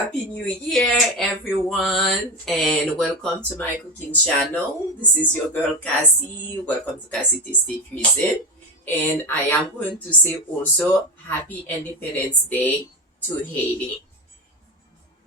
Happy New Year, everyone, and welcome to my cooking channel. This is your girl Cassie. Welcome to Cassie Tasty Cuisine. And I am going to say also Happy Independence Day to Haiti,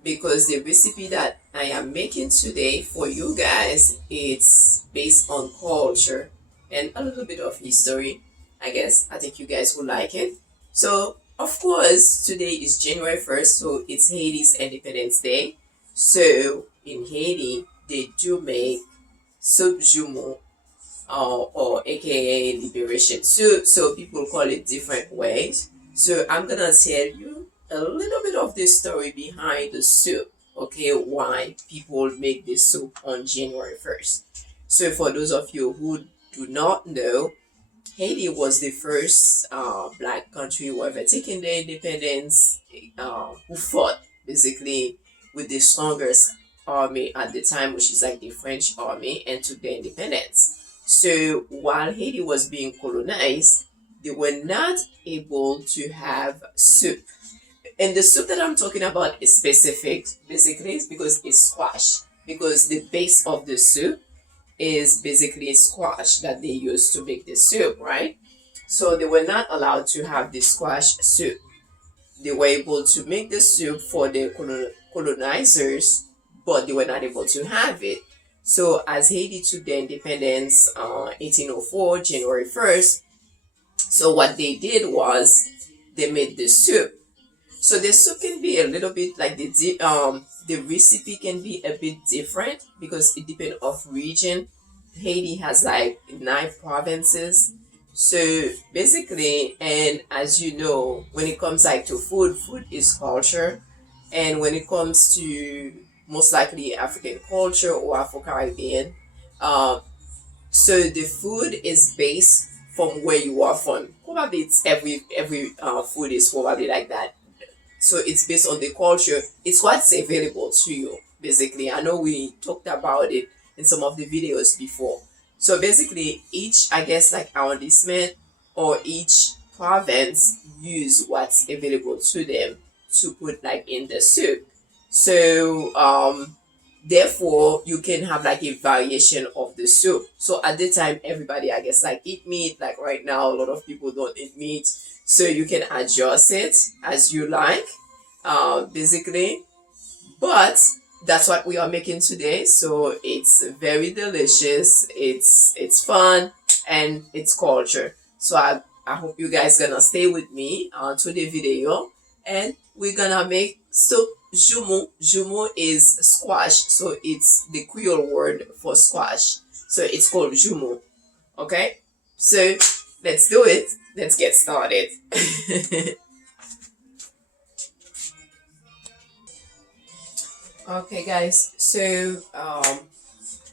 because the recipe that I am making today for you guys, it's based on culture and a little bit of history. I think you guys will like it. So, of course, today is January 1st, so it's Haiti's Independence Day. So, in Haiti, they do make Soup Joumou, or aka Liberation Soup. So, people call it different ways. So, I'm gonna tell you a little bit of the story behind the soup, okay? Why people make this soup on January 1st. So, for those of you who do not know, Haiti was the first black country who ever taken their independence, who fought basically with the strongest army at the time, which is like the French army, and took their independence. So while Haiti was being colonized, they were not able to have soup. And the soup that I'm talking about is specific, basically, because it's squash. Because the base of the soup is basically squash that they use to make the soup, right? So they were not allowed to have the squash soup. They were able to make the soup for the colonizers, but they were not able to have it. So as Haiti took their independence, 1804, January 1st, so what they did was they made the soup. So the soup can be a little bit like the recipe can be a bit different because it depends of region. Haiti has like 9 provinces. So basically, and as you know, when it comes like to food, food is culture. And when it comes to most likely African culture or Afro-Caribbean, so the food is based from where you are from. Probably it's every food is probably like that. So it's based on the culture. It's what's available to you, basically. I know we talked about it in some of the videos before. So basically, each, I guess, like arrondissement or each province use what's available to them to put like in the soup. So therefore you can have like a variation of the soup. So at the time, everybody, I guess, like eat meat. Like right now, a lot of people don't eat meat. So you can adjust it as you like, basically. But that's what we are making today. So it's very delicious. It's fun and it's culture. So I hope you guys gonna stay with me to the video, and we're gonna make soup joumou. Joumou is squash, so it's the Creole word for squash. So it's called joumou. Okay, so let's do it. Let's get started. Okay, guys. So,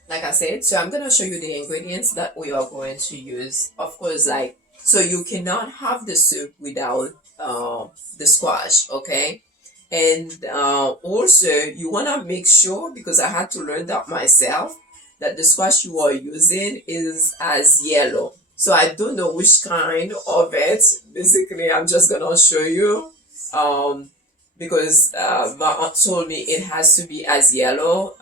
like I said, so I'm gonna show you the ingredients that we are going to use. Of course, like, so you cannot have the soup without the squash. Okay, and also you wanna make sure, because I had to learn that myself, that the squash you are using is as yellow. So I don't know which kind of it. Basically, I'm just gonna show you, because my aunt told me it has to be as yellow.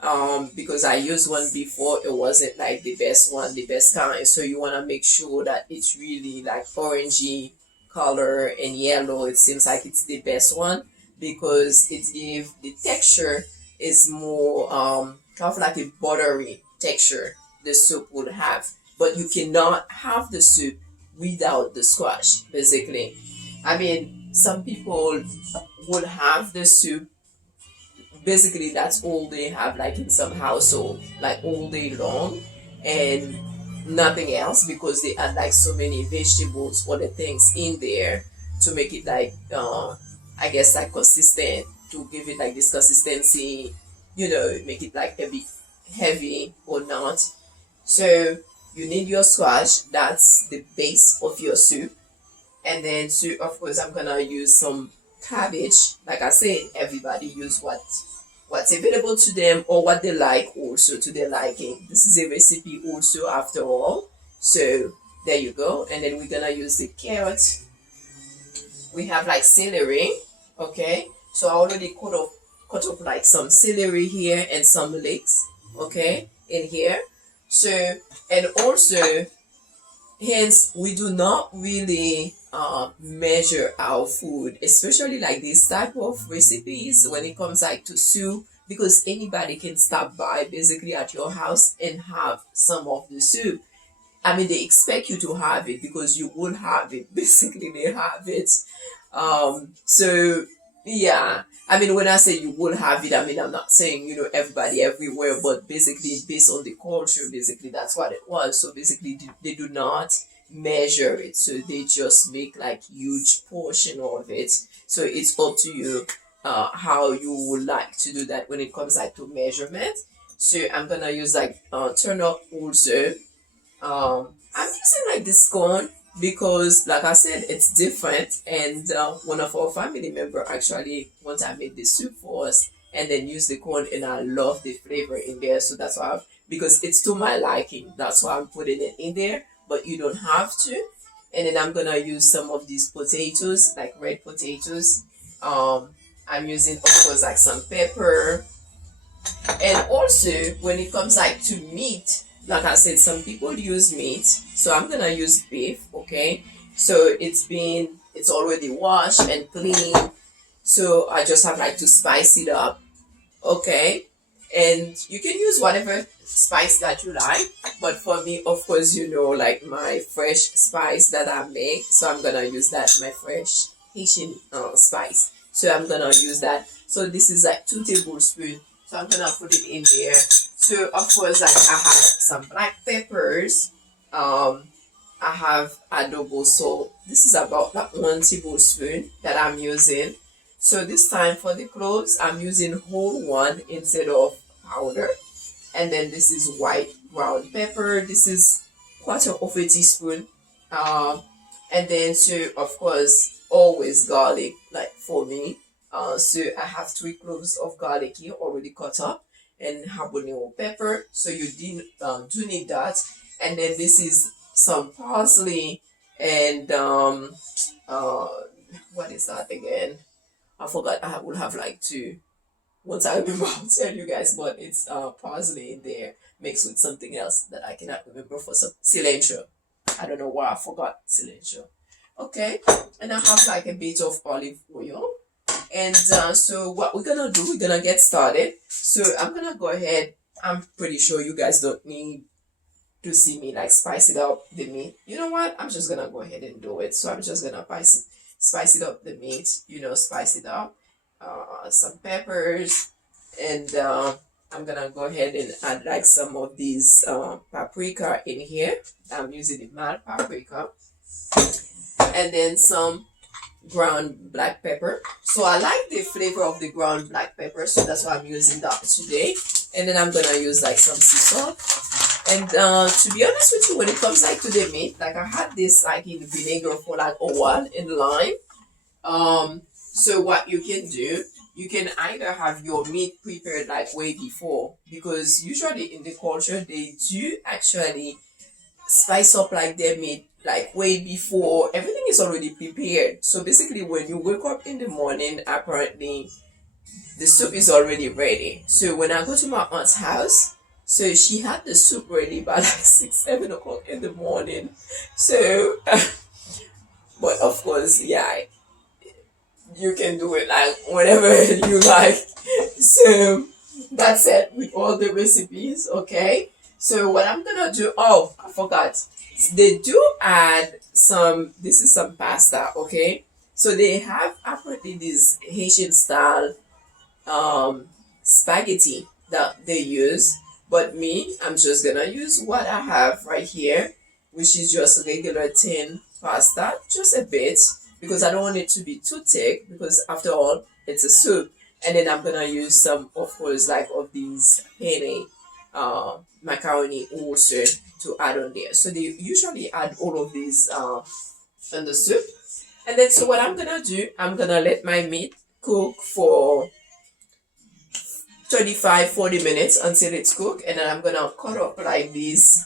Because I used one before, it wasn't like the best one, the best kind. So you wanna make sure that it's really like orangey color and yellow. It seems like it's the best one because it gives the texture is more kind of like a buttery texture the soup would have. But you cannot have the soup without the squash, basically. I mean, some people would have the soup, basically that's all they have, like in some household, like all day long, and nothing else, because they add like so many vegetables or the things in there to make it like, I guess, like consistent, to give it like this consistency, make it like a bit heavy or not. So you need your squash. That's the base of your soup. And then, so of course, I'm gonna use some cabbage. Like I said, everybody use what's available to them or what they like, also to their liking. This is a recipe also, after all. So there you go. And then we're gonna use the carrot. We have like celery. Okay. So I already cut off cut up like some celery here and some leeks, okay, in here. So, and also, hence, we do not really measure our food, especially like this type of recipes when it comes like to soup, because anybody can stop by basically at your house and have some of the soup. I mean, they expect you to have it because you will have it. Basically, they have it. So yeah, I mean, when I say you will have it, I mean, I'm not saying, everybody everywhere, but basically based on the culture, basically that's what it was. So basically they do not measure it. So they just make like huge portion of it. So it's up to you how you would like to do that when it comes like to measurement. So I'm gonna use like turnip also. I'm using like this corn because, like I said, it's different. And one of our family member actually one time made the soup for us and then used the corn, and I love the flavor in there. So that's why, because it's to my liking, that's why I'm putting it in there. But you don't have to. And then I'm gonna use some of these potatoes, like red potatoes. I'm using, of course, like some pepper. And also, when it comes like to meat, like I said, some people use meat, so I'm gonna use beef. Okay, so it's already washed and clean, so I just have like to spice it up. Okay, and you can use whatever spice that you like, but for me, of course, like my fresh spice that I make, so I'm gonna use that, my fresh Haitian spice. So I'm gonna use that. So this is like 2 tablespoons. So I'm gonna put it in there. So of course, like I have some black peppers. I have adobo salt. This is about like 1 tablespoon that I'm using. So this time for the cloves, I'm using whole one instead of powder. And then this is white ground pepper. This is 1/4 teaspoon. And then so of course always garlic, like for me. So I have 3 cloves of garlic here already cut up, and habanero pepper. So you do need that. And then this is some parsley and what is that again? I forgot. I will have like two. Once I remember, I'll tell you guys. But it's parsley in there mixed with something else that I cannot remember, for some cilantro. I don't know why I forgot cilantro. Okay, and I have like a bit of olive oil. And so what we're gonna do, we're gonna get started. So I'm gonna go ahead. I'm pretty sure you guys don't need to see me like spice it up the meat. You know what? I'm just gonna go ahead and do it. So I'm just gonna spice it up the meat. Spice it up. Some peppers, and I'm gonna go ahead and add like some of these paprika in here. I'm using the mild paprika, and then some ground black pepper. So I like the flavor of the ground black pepper, so that's why I'm using that today. And then I'm gonna use like some sea salt. And to be honest with you, when it comes like to the meat, like I had this like in vinegar for like a while in lime. So what you can do, you can either have your meat prepared like way before, because usually in the culture they do actually spice up like their meat like way before everything is already prepared. So basically when you wake up in the morning, apparently the soup is already ready. So when I go to my aunt's house, so she had the soup ready by like 6-7 o'clock in the morning. So but of course, yeah, you can do it like whenever you like. So that's it with all the recipes. Okay, so what I'm gonna do, oh, I forgot, they do add some, this is some pasta. Okay, so they have apparently this Haitian style spaghetti that they use, but me, I'm just gonna use what I have right here, which is just regular thin pasta, just a bit, because I don't want it to be too thick, because after all it's a soup. And then I'm gonna use some, of course, like of these penne macaroni also to add on there. So they usually add all of these in the soup. And then so what I'm gonna do, I'm gonna let my meat cook for 35-40 minutes until it's cooked, and then I'm gonna cut up like this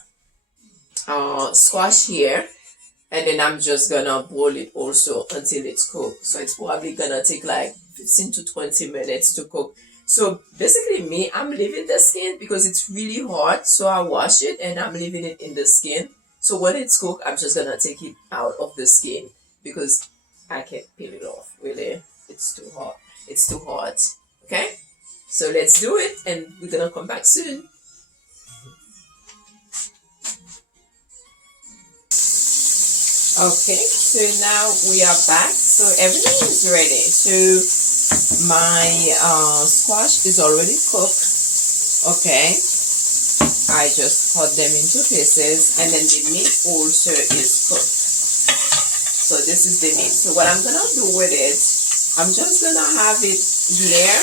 squash here, and then I'm just gonna boil it also until it's cooked. So it's probably gonna take like 15 to 20 minutes to cook. So basically me, I'm leaving the skin because it's really hot. So I wash it and I'm leaving it in the skin. So when it's cooked, I'm just gonna take it out of the skin because I can't peel it off. Really, it's too hot. It's too hot. Okay, so let's do it, and we're gonna come back soon. Okay, so now we are back. So everything is ready. So my squash is already cooked. Okay, I just cut them into pieces, and then the meat also is cooked. So this is the meat. So what I'm gonna do with it, I'm just gonna have it here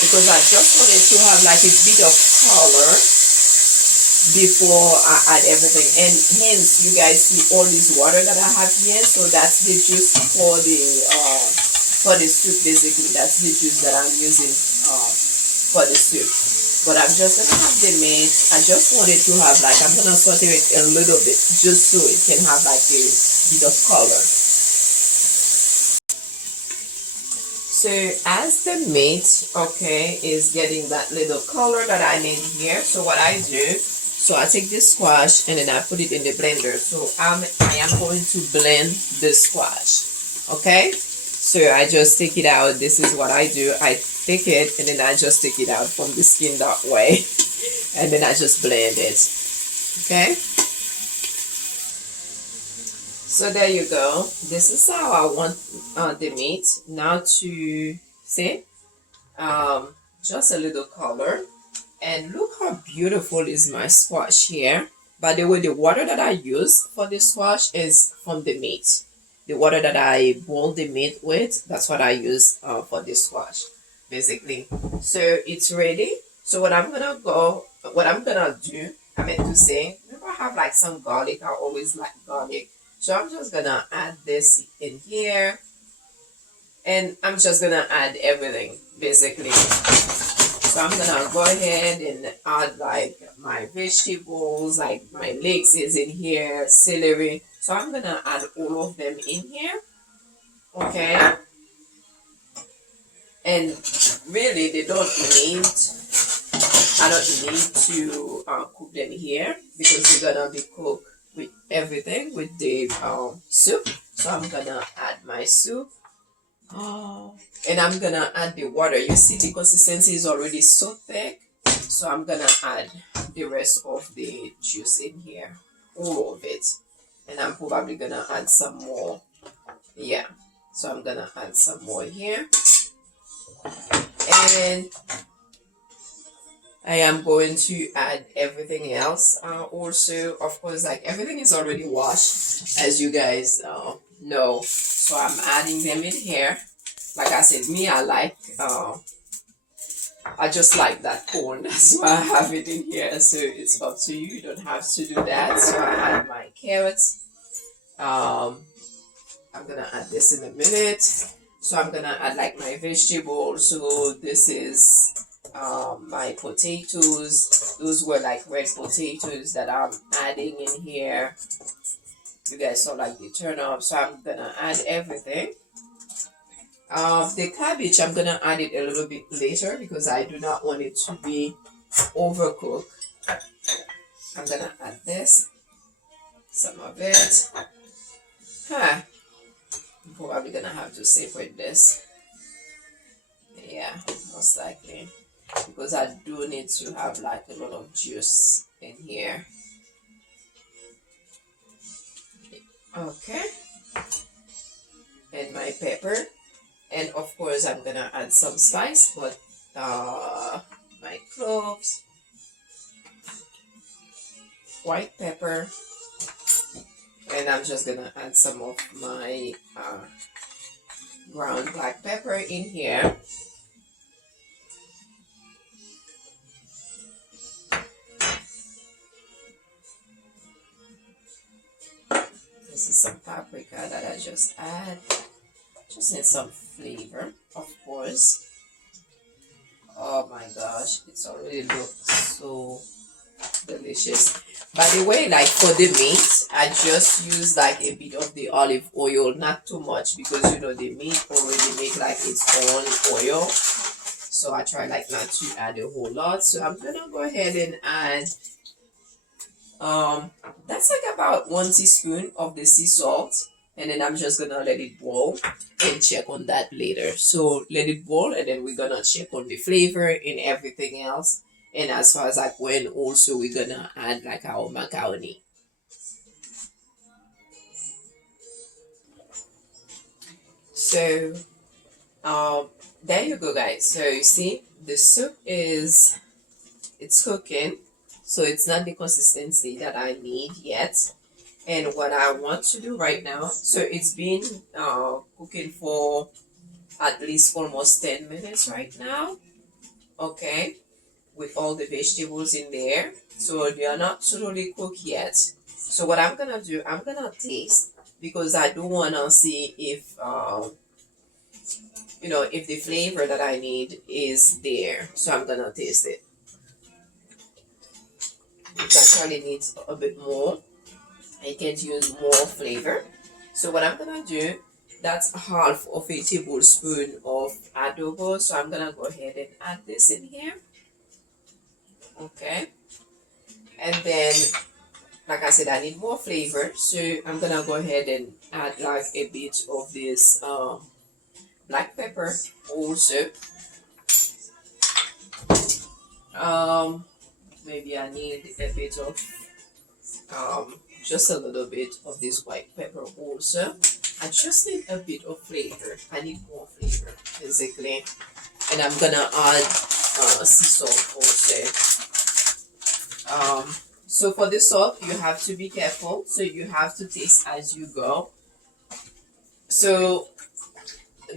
because I just wanted to have like a bit of color before I add everything. And hence you guys see all this water that I have here. So that's the juice for the soup. Basically that's the juice that I'm using for the soup. But I'm just gonna have the meat. I just wanted to have like, I'm gonna saute it a little bit just so it can have like a bit of color. So as the meat, okay, is getting that little color that I need here, so what I do, so I take this squash and then I put it in the blender. So I am going to blend the squash. Okay, so I just take it out. This is what I do. I take it and then I just take it out from the skin that way and then I just blend it. Okay, so there you go. This is how I want the meat now to see just a little color. And look how beautiful is my squash here. By the way, the water that I use for the squash is from the meat. The water that I boil the meat with, that's what I use for the squash, basically. So it's ready. So what I'm gonna do, I meant to say, remember I have like some garlic. I always like garlic. So I'm just gonna add this in here. And I'm just gonna add everything, basically. So I'm gonna go ahead and add like my vegetables, like my leeks is in here, celery. So I'm gonna add all of them in here. Okay. And really they don't need, I don't need to cook them here because they're gonna be cooked with everything, with the soup. So I'm gonna add my soup. Oh, and I'm gonna add the water. You see the consistency is already so thick, so I'm gonna add the rest of the juice in here, all of it, and I'm probably gonna add some more. Yeah, so I'm gonna add some more here, and I am going to add everything else also. Of course, like everything is already washed, as you guys know. So I'm adding them in here. Like I said, me, I just like that corn. That's why I have it in here. So it's up to you. You don't have to do that. So I add my carrots. I'm gonna add this in a minute. So I'm gonna add like my vegetables. So this is my potatoes. Those were like red potatoes that I'm adding in here. You guys saw like the turnips. So I'm gonna add everything. The cabbage, I'm gonna add it a little bit later because I do not want it to be overcooked. I'm gonna add this, some of it. I'm probably gonna have to separate this. Yeah, most likely, because I do need to have like a lot of juice in here. Okay, and my pepper. And of course, I'm gonna add some spice, but my cloves, white pepper, and I'm just gonna add some of my ground black pepper in here. This is some paprika that I just add. Just need some flavor, of course. Oh my gosh, it's already looked so delicious. By the way, like for the meat, I just use like a bit of the olive oil, not too much, because you know the meat already make like its own oil. so I try like not to add a whole lot. So I'm gonna go ahead and add that's like about 1 teaspoon of the sea salt, and then I'm just gonna let it boil and check on that later. So let it boil, and then we're gonna check on the flavor and everything else. And as far as like when also we're gonna add like our macaroni. So there you go, guys. So you see the soup is it's cooking, so it's not the consistency that I need yet. And what I want to do right now, so it's been cooking for at least almost 10 minutes right now, okay, with all the vegetables in there. So they are not totally cooked yet. So what I'm gonna do, I'm gonna taste, because I do wanna see if if the flavor that I need is there. So I'm gonna taste it. It actually needs a bit more. I can use more flavor. So what I'm gonna do, that's half of a tablespoon of adobo. So I'm gonna go ahead and add this in here. Okay. And then, like I said, I need more flavor. So I'm gonna go ahead and add like a bit of this black pepper also. Maybe I need a bit of just a little bit of this white pepper also. I just need a bit of flavor. I need more flavor basically. And I'm gonna add sea salt also. So for the salt, you have to be careful. So you have to taste as you go. So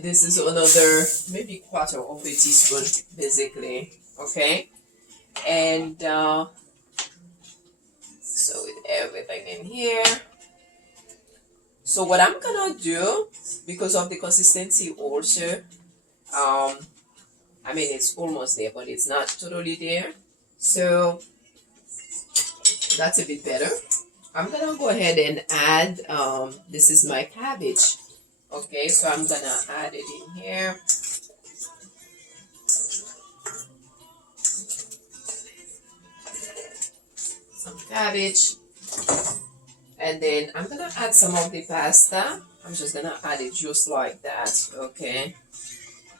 this is another maybe quarter of a teaspoon basically. Okay. And so with everything in here. So what I'm gonna do, because of the consistency also, I mean it's almost there, but it's not totally there. So that's a bit better. I'm gonna go ahead and add this is my cabbage. Okay, so I'm gonna add it in here. Some cabbage, and then I'm gonna add some of the pasta. I'm just gonna add it just like that, okay?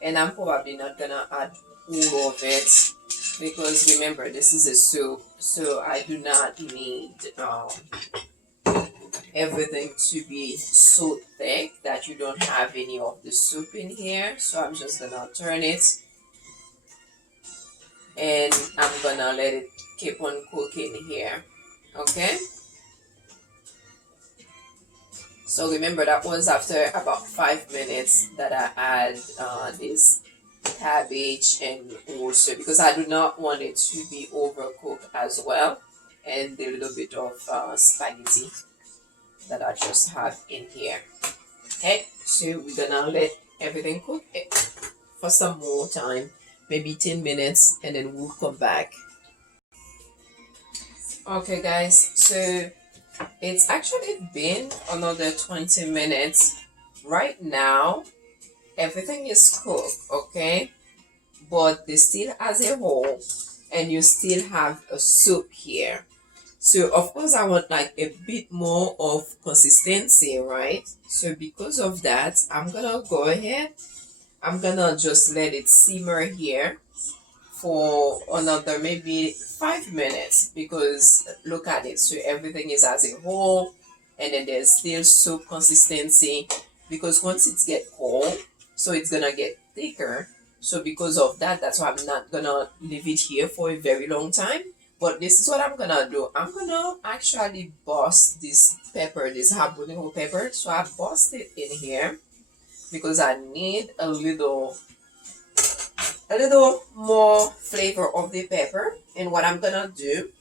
And I'm probably not gonna add all of it, because remember this is a soup, so I do not need everything to be so thick that you don't have any of the soup in here. So I'm just gonna turn it, and I'm gonna let it keep on cooking here, okay? So remember that was after about 5 minutes that I add this cabbage, and also because I do not want it to be overcooked as well, and the little bit of spaghetti that I just have in here. Okay, so we're gonna let everything cook for some more time, maybe 10 minutes, and then we'll come back. Okay guys, so it's actually been another 20 minutes. Right now everything is cooked, okay, but they still as a whole, and you still have a soup here. So of course I want like a bit more of consistency, right? So because of that, I'm gonna go ahead, I'm gonna just let it simmer here for another maybe 5 minutes, because look at it, so everything is as a whole, and then there's still soup consistency, because once it gets cold, so it's gonna get thicker. So because of that, that's why I'm not gonna leave it here for a very long time. But this is what I'm gonna do. I'm gonna actually bust this pepper, this habanero pepper. So I bust it in here because I need a little more flavor of the pepper. And what I'm gonna do,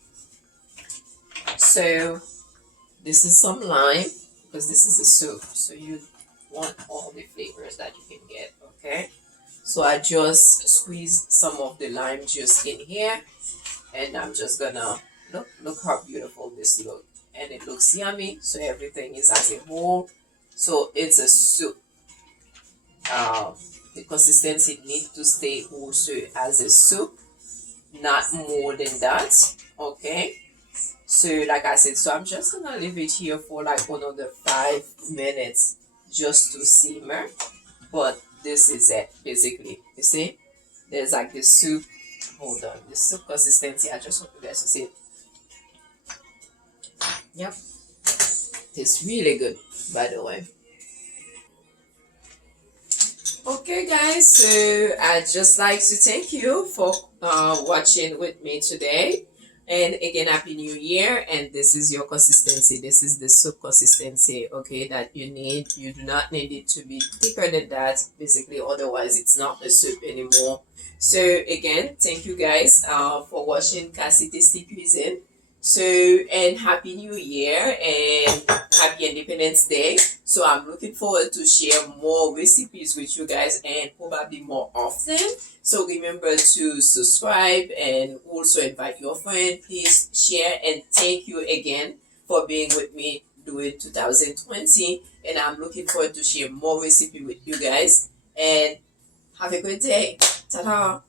so this is some lime, because this is a soup, so you want all the flavors that you can get, okay? So I just squeeze some of the lime juice in here, and I'm just gonna look how beautiful this looks, and it looks yummy. So everything is as a whole, so it's a soup. The consistency need to stay also as a soup, not more than that. Okay. So like I said, so I'm just gonna leave it here for like another 5 minutes just to simmer. But this is it basically. You see, there's like the soup. Hold on, the soup consistency. I just want you guys to see it. Yep, it's really good, by the way. Okay, guys, so I'd just like to thank you for watching with me today. And again, Happy New Year. And this is your consistency. This is the soup consistency, okay, that you need. You do not need it to be thicker than that, basically, otherwise, it's not a soup anymore. So, again, thank you guys for watching Cassie Tasty Cuisine. So, and Happy New Year and Happy Independence Day. So, I'm looking forward to share more recipes with you guys and probably more often. So, remember to subscribe and also invite your friend. Please share and thank you again for being with me during 2020. And I'm looking forward to share more recipe with you guys. And have a good day. Ta-ta!